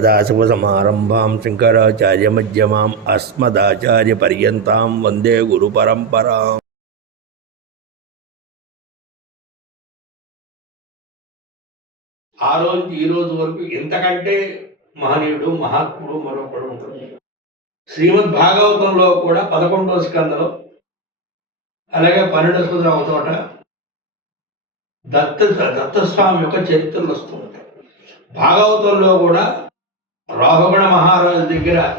సదాశివసమారంభాం శంకరాచార్యమధ్యమాం అస్మదాచార్యపర్యంతాం వందే గురుపరంపరాం ఆ రోజు ఈ రోజు వరకు ఇంతకంటే మహనీయుడు మహాత్ముడు మరొకడు ఉంటుంది శ్రీమద్ భాగవతంలో కూడా పదకొండవ స్కందలో అలాగే పన్నెండవ స్కందం చోట దత్త దత్తస్వామి యొక్క చరిత్రలు వస్తూ ఉంటాయి. భాగవతంలో కూడా రాఘవణ మహారాజు దగ్గర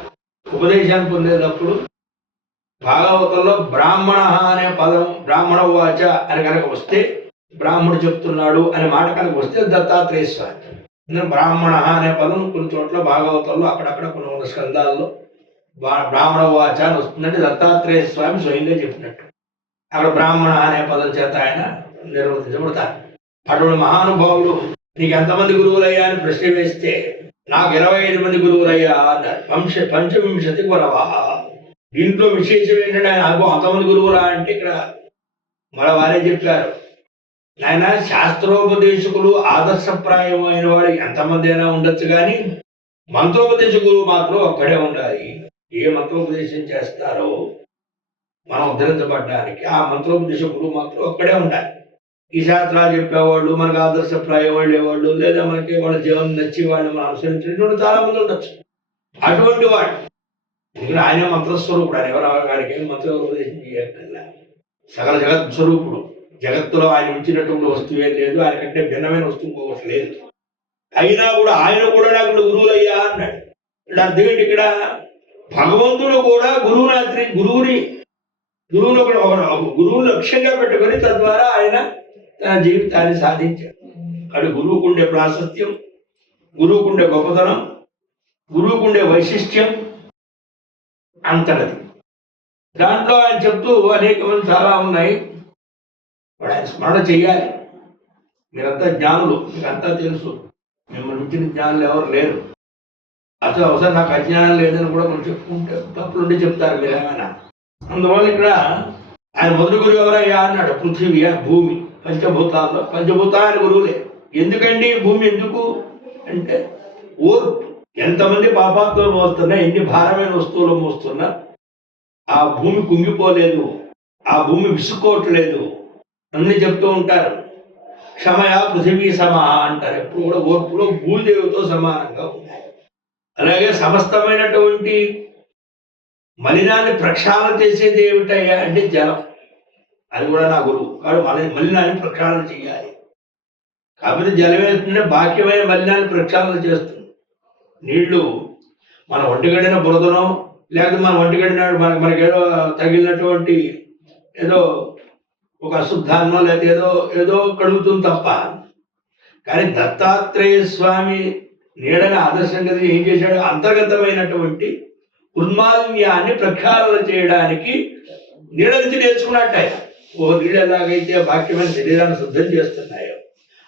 ఉపదేశాన్ని పొందేటప్పుడు భాగవతంలో బ్రాహ్మణ అనే పదం బ్రాహ్మణ వాచ అని కనుక వస్తే బ్రాహ్మణుడు చెప్తున్నాడు అనే మాట కనుక వస్తే దత్తాత్రేయ స్వామి. బ్రాహ్మణ అనే పదం కొన్ని చోట్ల భాగవతంలో అక్కడక్కడ కొన్ని ఉన్న స్కందాల్లో బ్రాహ్మణ వాచ అని వస్తుందంటే దత్తాత్రేయ స్వామి స్వయంగా చెప్పినట్టు. అక్కడ బ్రాహ్మణ అనే పదం చేత ఆయన నిర్వర్తించబడతారు. అటువంటి మహానుభావులు నీకు ఎంతమంది గురువులయ్యా అని ప్రశ్న వేస్తే నాకు ఇరవై ఐదు మంది గురువులయ్యా అన్నారు. వంశ పంచవింశతి గురవహ దీంట్లో విశేషం ఏంటంటే నాకు అంతమంది గురువురా అంటే ఇక్కడ మన వారే చెప్పారు. నాయన శాస్త్రోపదేశకులు ఆదర్శప్రాయమైన వాడు ఎంతమంది అయినా ఉండొచ్చు కానీ మంత్రోపదేశ గురువు మాత్రం ఒక్కడే ఉండాలి. ఏ మంత్రోపదేశం చేస్తారో మనం ఉద్ధరించబడ్డానికి ఆ మంత్రోపదేశ గురువు మాత్రం ఒక్కడే ఉండాలి. ఈ శాస్త్రాలు చెప్పేవాళ్ళు మనకు ఆదర్శప్రాయం వాళ్ళు లేదా మనకి వాళ్ళ జీవనం నచ్చి వాళ్ళని మనం అనుసరించినటువంటి చాలా మంది ఉండొచ్చు. అటువంటి వాడు ఎందుకంటే ఆయన మంత్రస్వరూపుడు ఆయన ఎవరు గారికి ఏం మంత్రోపదేశం సకల జగత్ స్వరూపుడు. జగత్తులో ఆయన ఇచ్చినటువంటి వస్తువే లేదు ఆయన కంటే భిన్నమైన వస్తువు ఇంకొకటి లేదు. అయినా కూడా ఆయన కూడా నాకు గురువులయ్యా అన్నాడు. అంటే ఇక్కడ. భగవంతుడు కూడా గురువుని గురువుని గురువుని ఒక ఒక గురువుని లక్ష్యంగా పెట్టుకొని తద్వారా ఆయన తన జీవితాన్ని సాధించాడు అటు గురువుకుండే ప్రాశస్త్యం గురువుకుండే గొప్పతనం గురువుకుండే వైశిష్ట్యం అంతటది. దాంట్లో ఆయన చెప్తూ అనేకమంది చాలా ఉన్నాయి. వాడు ఆయన స్మరణ చెయ్యాలి. మీరంతా జ్ఞానులు మీరంతా తెలుసు. మిమ్మల్ని మించిన జ్ఞానులు ఎవరు లేరు. అసలు అవసరం నాకు అజ్ఞానం లేదని కూడా మనం చెప్పుకుంటే తప్పులుండి చెప్తారు మీరు ఏమైనా. అందువల్ల ఇక్కడ ఆయన మొదటి గురు ఎవరయ్యా అన్నాడు పృథివీ భూమి. పంచభూతాల్లో పంచభూతాలు గురువులే. ఎందుకండి? భూమి ఎందుకు? అంటే ఓర్పు. ఎంతమంది పాపాత్మలు మోస్తున్నా ఎన్ని భారమైన వస్తువులు మోస్తున్నా ఆ భూమి కుంగిపోలేదు ఆ భూమి విసుకోవట్లేదు అన్ని చెప్తూ ఉంటారు. క్షమయ పృథివీ సమ అంటారు. ఎప్పుడు కూడా ఓర్పులో భూదేవితో సమానంగా ఉన్నాయి అలాగే సమస్తమైనటువంటి మలినాన్ని ప్రక్షాళన చేసేది ఏమిటయ్యా? అంటే జలం. అది కూడా నా గురువు. కాదు మళ్ళీ మలినాన్ని ప్రక్షాళన చేయాలి. కాకపోతే జలం వేస్తుంటే బాక్యమైన మలినాన్ని ప్రక్షాళన చేస్తుంది. నీళ్ళు మన ఒంటిగడిన బురదనో లేకపోతే మన ఒంటిగడిన మన మనకి మనకేదో తగిలినటువంటి ఏదో ఒక అశుద్ధాన్నో లేదా ఏదో ఏదో కడుగుతుంది తప్ప. కానీ దత్తాత్రేయ స్వామి నీడని ఆదర్శంగా ఏం చేశాడు? అంతర్గతమైనటువంటి ఉన్మాల్యాన్ని ప్రక్షాళన చేయడానికి నీడ నుంచి నేర్చుకున్నట్టు. ఓ నీళ్ళు ఎలాగైతే బాక్యమైన శరీరాన్ని శుద్ధం చేస్తున్నాయో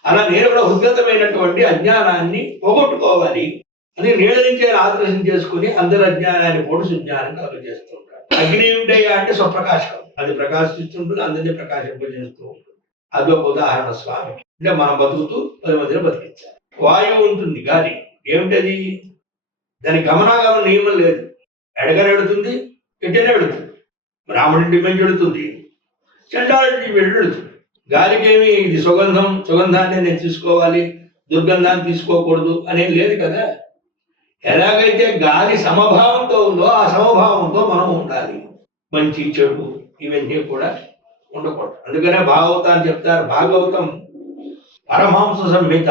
అలా నేను కూడా ఉద్గతమైనటువంటి అజ్ఞానాన్ని పోగొట్టుకోవాలి అని నీళ్ళ నుంచే ఆదర్శం చేసుకుని అందరి అజ్ఞానాన్ని కూడా సుజ్ఞానం కలుగజేస్తూ ఉంటారు. అగ్ని ఏమిటయ్యా అంటే స్వప్రకాశం. అది ప్రకాశిస్తుంటుంది అందరినీ ప్రకాశింపజేస్తూ ఉంటుంది. అదొక ఉదాహరణ స్వామి. అంటే మనం బతుకుతూ పది మందిని బతికించాలి. వాయువు ఉంటుంది గాలి. ఏమిటది? దాని గమనాగమన నియమం లేదు. ఎడగనెడుతుంది ఎట్టనే ఎడుతుంది బ్రాహ్మణుడి మంచి ఎడుతుంది. చండాలుడి వెళ్ళదు గాలికేమి ఇది సుగంధం? సుగంధాన్ని నేను తీసుకోవాలి. దుర్గంధాన్ని తీసుకోకూడదు అనేది లేదు కదా? ఎలాగైతే గాలి సమభావంతో ఉందో ఆ సమభావంతో మనం ఉండాలి. మంచి చెడు ఇవన్నీ కూడా ఉండకూడదు. అందుకనే భాగవతాన్ని చెప్తారు భాగవతం పరమహంస సంహిత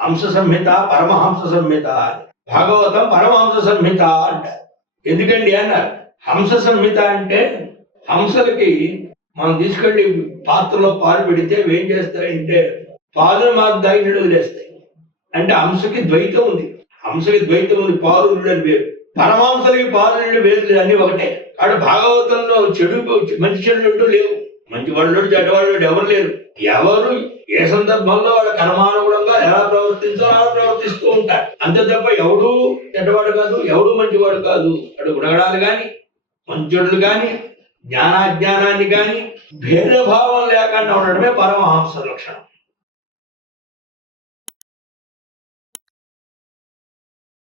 హంస సంహిత పరమహంస సంహిత అని. భాగవతం పరమహంస సంహిత అంటారు ఎందుకండి అన్నారు? హంస సంహిత అంటే హంసలకి మనం తీసుకెళ్ళి పాత్రలో పాలు పెడితే ఏం చేస్తాయంటే పాలు మాకు దాగినట్టు వదిలేస్తాయి. అంటే హంసకి ద్వైతం ఉంది. హంసకి ద్వైతం ఉంది పాలు నీళ్ళు వేరు. పరమాంసలకి పాలు నీళ్ళు వేరు అన్ని ఒకటే. అక్కడ భాగవతంలో చెడు మంచి చెడు లేవు. మంచి వాళ్ళు చెడ్డవాళ్ళు ఎవరు లేరు. ఎవరు ఏ సందర్భంలో వాళ్ళ కర్మానుగుణంగా ఎలా ప్రవర్తించాలో అలా ప్రవర్తిస్తూ ఉంటారు. అంతే తప్ప ఎవడు చెడ్డవాడు కాదు ఎవడు మంచివాడు కాదు. అటు గుణగణాలు కానీ మంచుడులు కానీ జ్ఞానాజ్ఞానాన్ని కానీ భేదభావం లేకుండా ఉండడమే పరమహంస లక్షణం.